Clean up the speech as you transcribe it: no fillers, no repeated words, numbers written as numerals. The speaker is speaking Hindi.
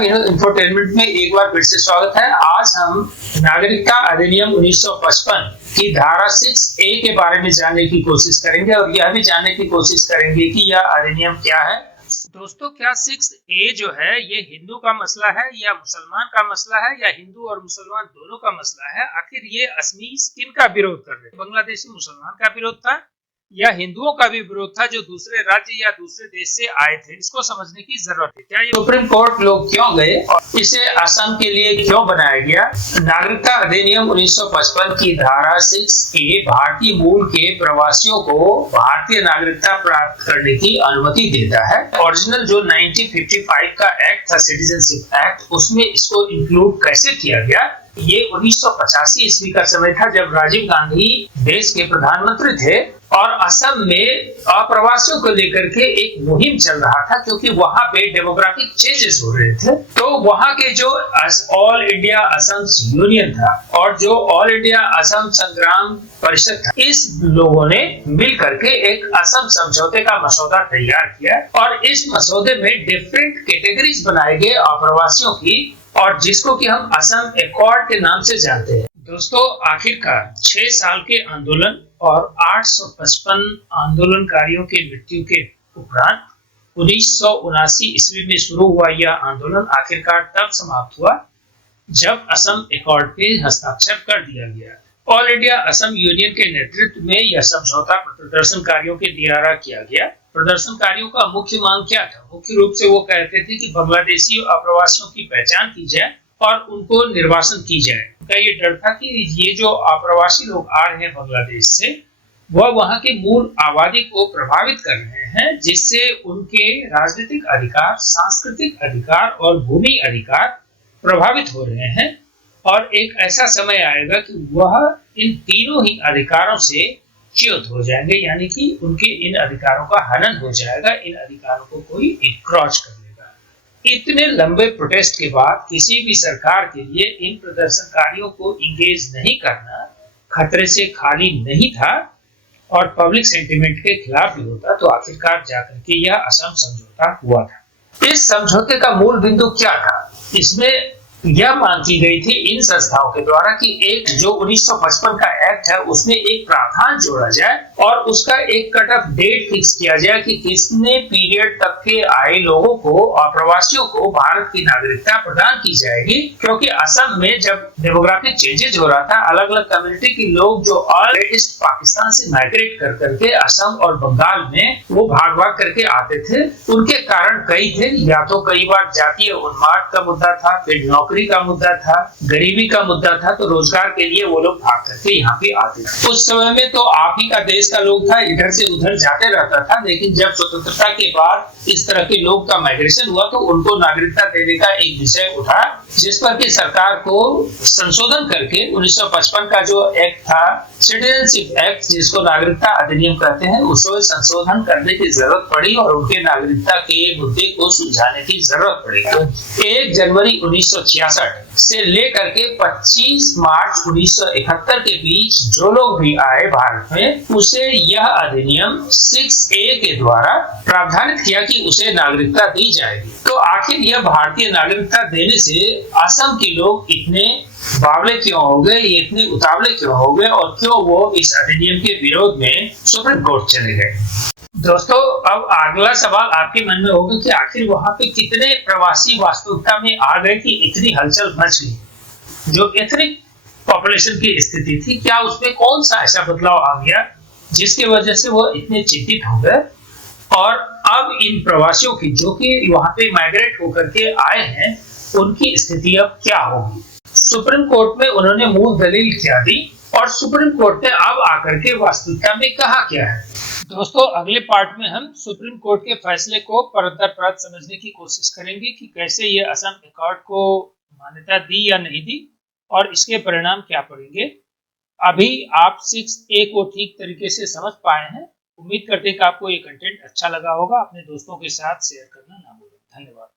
इंफोटेनमेंट में एक बार फिर से स्वागत है। आज हम नागरिकता अधिनियम 1955 की धारा 6A के बारे में जानने की कोशिश करेंगे और यह भी जानने की कोशिश करेंगे कि यह अधिनियम क्या है। दोस्तों, क्या 6A जो है ये हिंदू का मसला है या मुसलमान का मसला है या हिंदू और मुसलमान दोनों का मसला है? आखिर ये अजमीर किन का विरोध कर रहे हैं? बांग्लादेशी मुसलमान का विरोध था या हिंदुओं का भी विरोध था जो दूसरे राज्य या दूसरे देश से आए थे? इसको समझने की जरूरत है। क्या ये सुप्रीम कोर्ट लोग क्यों गए और इसे असम के लिए क्यों बनाया गया? नागरिकता अधिनियम 1955 की धारा 6A भारतीय मूल के प्रवासियों को भारतीय नागरिकता प्राप्त करने की अनुमति देता है। ओरिजिनल जो 1955 का एक्ट था, सिटीजनशिप एक्ट, उसमें इसको इंक्लूड कैसे किया गया? ये 1985 ईस्वी का समय था जब राजीव गांधी देश के प्रधानमंत्री थे और असम में अप्रवासियों को लेकर के एक मुहिम चल रहा था, क्योंकि वहां पे डेमोग्राफिक चेंजेस हो रहे थे। तो वहां के जो ऑल इंडिया असम यूनियन था और जो ऑल इंडिया असम संग्राम परिषद था, इस लोगों ने मिल करके एक असम समझौते का मसौदा तैयार किया और इस मसौदे में डिफरेंट कैटेगरीज बनाए गए अप्रवासियों की, और जिसको कि हम असम एकॉर्ड के नाम से जानते हैं। दोस्तों, आखिरकार 6 साल के आंदोलन और 855 आंदोलनकारियों के मृत्यु के उपरांत 1979 ईस्वी में शुरू हुआ यह आंदोलन आखिरकार तब समाप्त हुआ जब असम एकॉर्ड पे हस्ताक्षर कर दिया गया। ऑल इंडिया असम यूनियन के नेतृत्व में यह समझौता प्रदर्शनकारियों के द्वारा किया गया। प्रदर्शनकारियों का मुख्य मांग क्या था? मुख्य रूप से वो कहते थे कि बांग्लादेशी अप्रवासियों की पहचान की जाए और उनको निर्वासन की जाए। उनका ये डर था कि ये जो अप्रवासी लोग आ रहे हैं बांग्लादेश से, वह वहां के मूल आबादी को प्रभावित कर रहे हैं, जिससे उनके राजनीतिक अधिकार, सांस्कृतिक अधिकार और भूमि अधिकार प्रभावित हो रहे हैं। और एक ऐसा समय आएगा कि वह इन तीनों ही अधिकारों से च्युत हो जाएंगे, यानी कि उनके इन अधिकारों का हनन हो जाएगा, इन अधिकारों को कोई इंक्रोच कर लेगा। इतने लंबे प्रोटेस्ट के बाद किसी भी सरकार के लिए इन प्रदर्शनकारियों को इंगेज नहीं करना खतरे से खाली नहीं था और पब्लिक सेंटिमेंट के खिलाफ भी होता, तो आखिरकार जाकर के यह असम समझौता हुआ था। इस समझौते का मूल बिंदु क्या था? इसमें यह मांग की गई थी इन संस्थाओं के द्वारा कि एक जो 1955 का एक्ट है उसमें एक प्रावधान जोड़ा जाए और उसका एक कट ऑफ डेट फिक्स किया जाए कि कितने पीरियड तक के आए लोगों को, अप्रवासियों को भारत की नागरिकता प्रदान की जाएगी। क्योंकि असम में जब डेमोग्राफिक चेंजेस हो रहा था, अलग अलग कम्युनिटी के लोग जो ऑल ईस्ट पाकिस्तान से माइग्रेट कर करके असम और बंगाल में वो भाग भाग करके आते थे। उनके कारण कई थे, या तो कई बार जातीय उन्माद का मुद्दा था, फिर नौकरी का मुद्दा था, गरीबी का मुद्दा था, तो रोजगार के लिए वो लोग भाग करके यहाँ पे आते थे। उस समय में तो आप ही का देश का लोग था, इधर से उधर जाते रहता था, लेकिन जब स्वतंत्रता के बाद इस तरह के लोग का माइग्रेशन हुआ तो उनको नागरिकता देने का एक विषय उठा, जिस पर की सरकार को संशोधन करके 1955 का जो एक्ट था, सिटीजनशिप एक्ट, जिसको नागरिकता अधिनियम कहते हैं, उसमें संशोधन करने की जरूरत पड़ी और उनके नागरिकता के मुद्दे को सुलझाने की जरूरत पड़ी। तो 1 जनवरी 1966 से लेकर के 25 मार्च 1971 के बीच जो लोग भी आए भारत में, उसे यह अधिनियम 6A के द्वारा प्रावधानित किया कि उसे नागरिकता दी जाएगी। तो आखिर यह भारतीय नागरिकता देने से असम के लोग इतने बावले क्यों हो गए, इतने उतावले क्यों हो गए और क्यों वो इस अधिनियम के विरोध में सुप्रीम कोर्ट चले गए? दोस्तों, अब अगला सवाल आपके मन में होगा कि आखिर वहां पे कितने प्रवासी वास्तविकता में आ गए कि इतनी हलचल मच गई। जो एथनिक पॉपुलेशन की स्थिति थी, क्या उसमें कौन सा ऐसा बदलाव आ गया जिसकी वजह से वो इतने चिंतित हो गए? और अब इन प्रवासियों की, जो कि वहां पे माइग्रेट होकर के आए हैं, उनकी स्थिति अब क्या होगी? सुप्रीम कोर्ट में उन्होंने मूल दलील क्या दी और सुप्रीम कोर्ट ने अब आकर के वास्तविकता में कहा क्या है? दोस्तों, अगले पार्ट में हम सुप्रीम कोर्ट के फैसले को परत दर परत समझने की कोशिश करेंगे कि कैसे ये असम एकॉर्ड को मान्यता दी या नहीं दी और इसके परिणाम क्या पड़ेंगे। अभी आप 6A को ठीक तरीके से समझ पाए हैं। उम्मीद करते हैं कि आपको ये कंटेंट अच्छा लगा होगा। अपने दोस्तों के साथ शेयर करना ना भूलें। धन्यवाद।